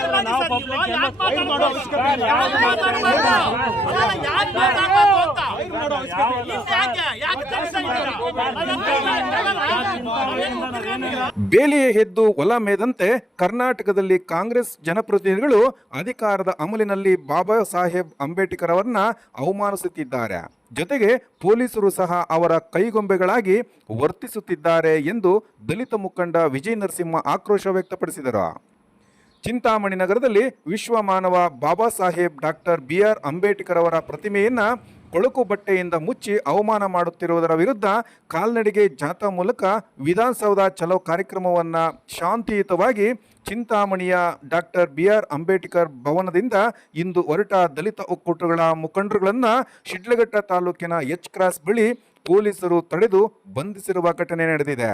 ಅದನ್ನ ಬೇಲಿಯೇ ಎದ್ದು ಹೊಲ ಮೇದಂತೆ ಕರ್ನಾಟಕದಲ್ಲಿ ಕಾಂಗ್ರೆಸ್ ಜನಪ್ರತಿನಿಧಿಗಳು ಅಧಿಕಾರದ ಅಮಲಿನಲ್ಲಿ ಬಾಬಾ ಸಾಹೇಬ್ ಅಂಬೇಡ್ಕರ್ ಅವರನ್ನ ಅವಮಾನಿಸುತ್ತಿದ್ದಾರೆ. ಜೊತೆಗೆ ಪೊಲೀಸರು ಸಹ ಅವರ ಕೈಗೊಂಬೆಗಳಾಗಿ ವರ್ತಿಸುತ್ತಿದ್ದಾರೆ ಎಂದು ದಲಿತ ಮುಖಂಡ ವಿಜಯ್ ನರಸಿಂಹ ಆಕ್ರೋಶ ವ್ಯಕ್ತಪಡಿಸಿದರು. ಚಿಂತಾಮಣಿ ನಗರದಲ್ಲಿ ವಿಶ್ವ ಮಾನವ Baba Saheb doctor B R Ambedkar ಅವರ ಪ್ರತಿಮೆಯನ್ನು ಕೊಳಕು ಬಟ್ಟೆಯಿಂದ ಮುಚ್ಚಿ ಅವಮಾನ ಮಾಡುತ್ತಿರುವುದರ ವಿರುದ್ಧ ಕಾಲ್ನಡಿಗೆ ಜಾಥಾ ಮೂಲಕ ವಿಧಾನಸೌಧ ಚಲೋ ಕಾರ್ಯಕ್ರಮವನ್ನ ಶಾಂತಿಯುತವಾಗಿ ಚಿಂತಾಮಣಿಯ ಡಾಕ್ಟರ್ ಬಿ ಆರ್ ಅಂಬೇಡ್ಕರ್ ಭವನದಿಂದ ಇಂದು ಹೊರಟ ದಲಿತ ಒಕ್ಕೂಟಗಳ ಮುಖಂಡರುಗಳನ್ನು ಶಿಡ್ಲಘಟ್ಟ ತಾಲೂಕಿನ ಎಚ್ ಕ್ರಾಸ್ ಬಳಿ ಪೊಲೀಸರು ತಡೆದು ಬಂಧಿಸಿರುವ ಘಟನೆ ನಡೆದಿದೆ.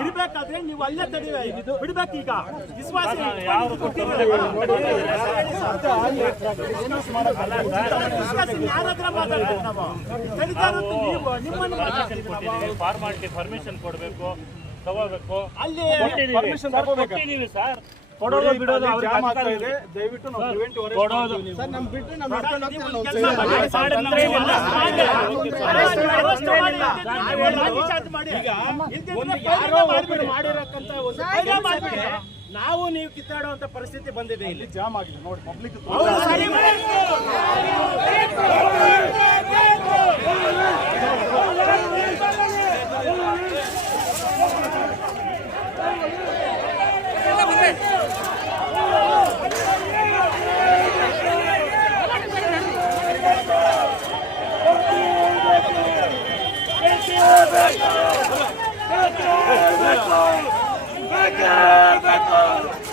ಇರ್ಬೇಕಾದ್ರೆ ನೀವು ಅಲ್ಲೇ ಬಿಡ್ಬೇಕು ಈಗ ವಿಶ್ವಾಸ ವಿಶ್ವಾಸ ಯಾರ ಹತ್ರ ಮಾತಾಡ್ಬೇಕು ನಾವು ನಿಮ್ಮನ್ನು ಮಾತಾಡ್ತೀವಿ. ಫಾರ್ಮಾಲಿಟಿ ಪರ್ಮಿಷನ್ ಕೊಡಬೇಕು ತಗೋಬೇಕು ಅಲ್ಲಿ ಪರ್ಮಿಷನ್ ಕೊಟ್ಟಿದೀವಿ ಸರ್ ಕೊಡೋದು ಬಿಡೋದು ಇದೆ. ದಯವಿಟ್ಟು ನಾವು ಪ್ರಿವೆಂಟಿವ್ ಕೊಡೋದು ಸರ್ ನಮ್ ಬಿಟ್ರೆ ಹೋಗ್ತೀವಿ ನಾವು ನಾವು ಕಿತ್ತಾಡುವಂತ ಪರಿಸ್ಥಿತಿ ಬಂದಿದೆ ಇಲ್ಲಿ. ಜಾಮ್ ಆಗಿದೆ ನೋಡಿ ಪಬ್ಲಿಕ್ ಸರಿ ಮಾಡಿ. Acaba con